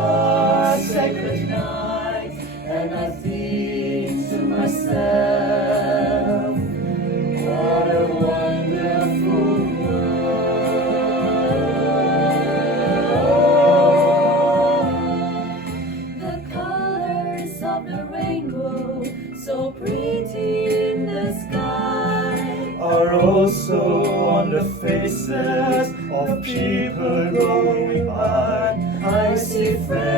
dark, sacred night, and I think to myself, what a wonderful world. The colors of the rainbow, so pretty in the sky, are also on the faces of people going by. I see friends